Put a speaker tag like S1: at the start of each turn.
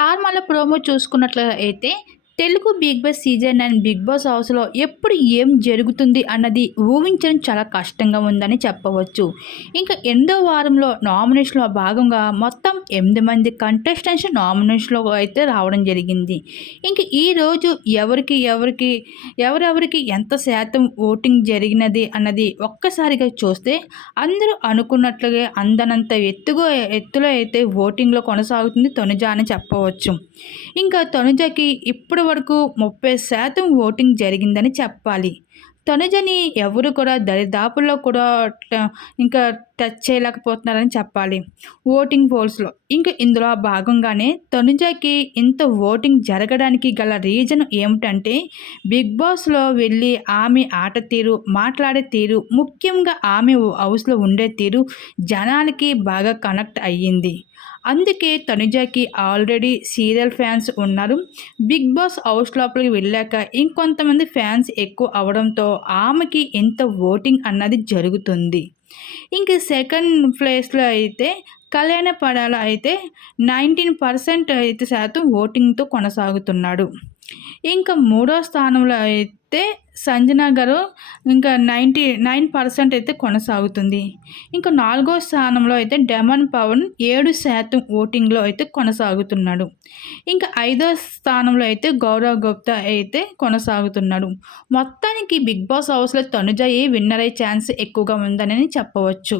S1: Star మళ్ళీ promo చూసుకున్నట్లయితే Telugu Bigg Boss season nine Bigg Boss హౌస్లో ఎప్పుడు ఏం జరుగుతుంది అన్నది ఊహించడం చాలా కష్టంగా ఉందని చెప్పవచ్చు. ఇంకా ఎనిమిదో వారంలో నామినేషన్లో భాగంగా మొత్తం ఎనిమిది మంది కంటెస్టెంట్స్ నామినేషన్లో అయితే రావడం జరిగింది. ఇంకా ఈరోజు ఎవరికి ఎవరికి ఎవరెవరికి ఎంత శాతం ఓటింగ్ జరిగినది అన్నది ఒక్కసారిగా చూస్తే అందరూ అనుకున్నట్లుగా అందనంత ఎత్తుగా ఎత్తులో అయితే ఓటింగ్లో కొనసాగుతుంది తొనుజ అని చెప్పవచ్చు. ఇంకా తనుజకి ఇప్పుడు వరకు ముప్పై శాతం ఓటింగ్ జరిగిందని చెప్పాలి. తనుజని ఎవరు కూడా దరిదాపుల్లో కూడా ఇంకా టచ్ చేయలేకపోతున్నారని చెప్పాలి. ఓటింగ్ పోల్స్లో. ఇంకా ఇందులో భాగంగానే తనుజకి ఇంత ఓటింగ్ జరగడానికి గల రీజన్ ఏమిటంటే బిగ్ బాస్లో వెళ్ళి ఆమె ఆట తీరు మాట్లాడే తీరు ముఖ్యంగా ఆమె హౌస్లో ఉండే తీరు జనాలకి బాగా కనెక్ట్ అయ్యింది. అందుకే తనుజకి ఆల్రెడీ సీరియల్ ఫ్యాన్స్ ఉన్నారు. బిగ్ బాస్ హౌస్ లోపలికి వెళ్ళాక ఇంకొంతమంది ఫ్యాన్స్ ఎక్కువ అవడంతో ఆమెకి ఎంత ఓటింగ్ అన్నది జరుగుతుంది. ఇంక సెకండ్ ప్లేస్లో అయితే కళ్యాణ పడాల అయితే నైన్టీన్ పర్సెంట్ అయితే శాతం ఓటింగ్తో కొనసాగుతున్నాడు. ఇంకా మూడో స్థానంలో అయితే సంజన గారు ఇంకా నైంటీ నైన్ పర్సెంట్ అయితే కొనసాగుతుంది. ఇంకా నాలుగో స్థానంలో అయితే డెమన్ పవన్ ఏడు శాతం ఓటింగ్లో అయితే కొనసాగుతున్నాడు. ఇంకా ఐదో స్థానంలో అయితే గౌరవ్ గుప్తా అయితే కొనసాగుతున్నాడు. మొత్తానికి బిగ్ బాస్ హౌస్లో తనుజ ఏ విన్నర్ అయ్యే ఛాన్స్ ఎక్కువగా ఉందని చెప్పవచ్చు.